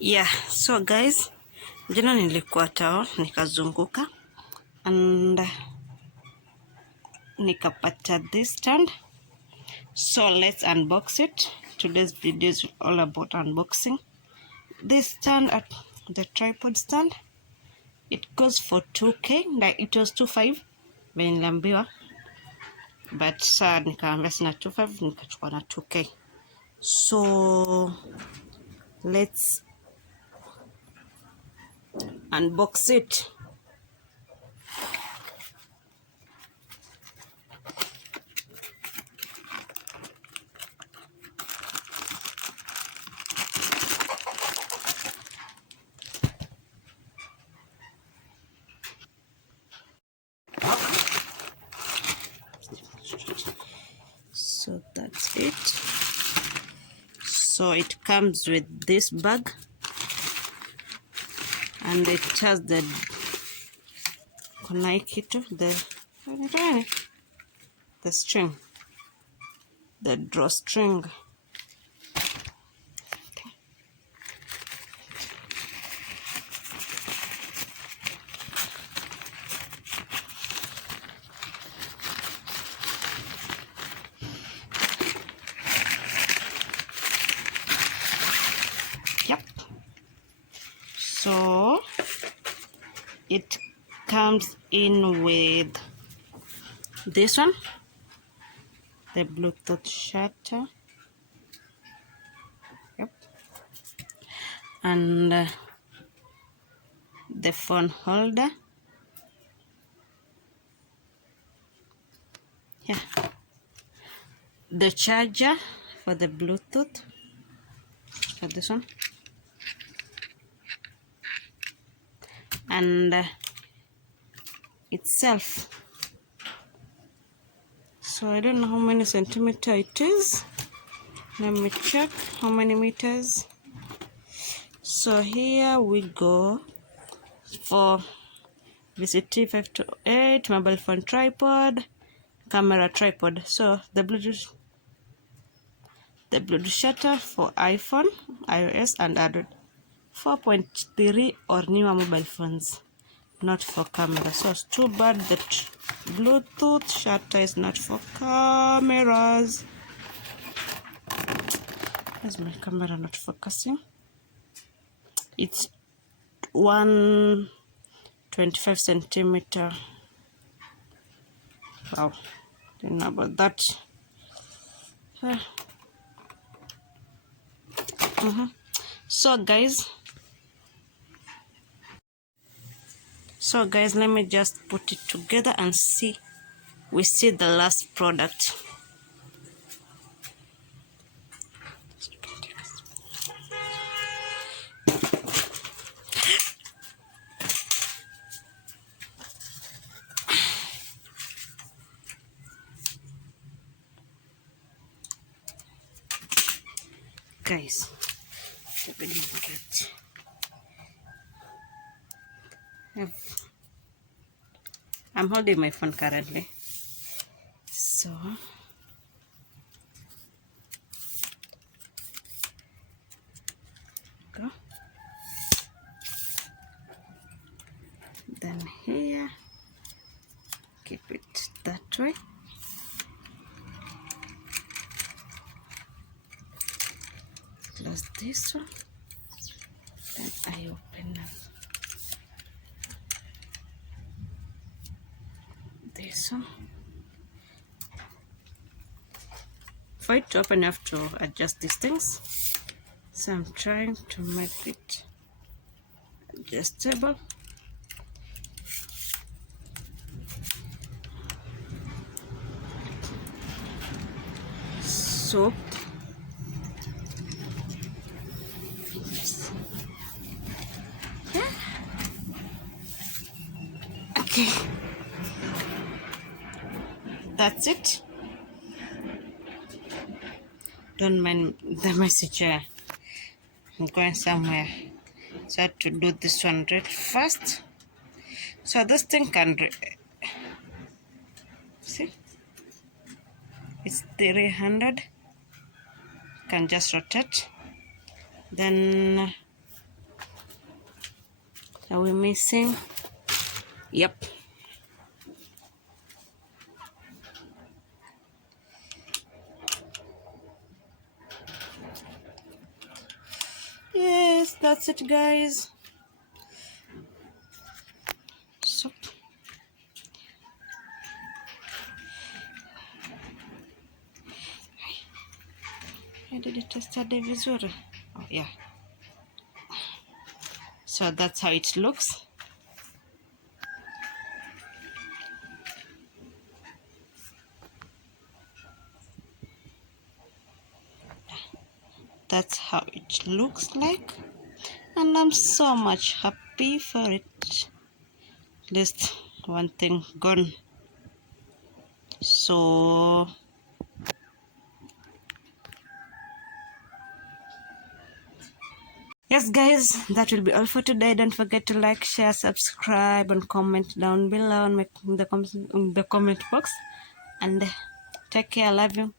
Yeah, so guys, jana nilikuwa town nikazunguka and nikapata this stand. So let's unbox it. Today's video is all about unboxing this stand at the tripod stand. It goes for 2k, like it was 25 when niliambiwa, but saa nikaambia sina 25 nikachukua na 2k. So let's unbox it. So that's it. So it comes with this bag and it has the string, the drawstring. Yep. So it comes in with this one, the Bluetooth shutter. Yep. And the phone holder. Yeah. The charger for the Bluetooth. For this one. And itself. So I don't know how many centimeter it is. Let me check how many meters. So here we go for VCT 528, mobile phone tripod, camera tripod. So the Bluetooth shutter for iPhone, iOS and Android 4.3 or newer mobile phones, not for camera. So it's too bad that Bluetooth shutter is not for cameras. Where's my camera not focusing? It's 125 centimeter. Wow, don't know about that. So guys, let me just put it together and see. We see the last product. Guys, I'm holding my phone currently. So go. Then here, keep it that way. Close this one. Then I open up this one. For it to open, you have to adjust these things. So I'm trying to make it adjustable. So yeah. Okay, that's it. Don't mind the message. I'm going somewhere, so I have to do this one right first. So this thing can see, it's 300. Can just rotate. Then Are we missing? Yep. Yes, that's it, guys. So, I did it yesterday vizuri. Oh yeah. So that's how it looks. That's how it looks like, and I'm so much happy for it. At least one thing gone. So yes, guys, that will be all for today. Don't forget to like, share, subscribe, and comment down below in the comment box. And take care. I love you.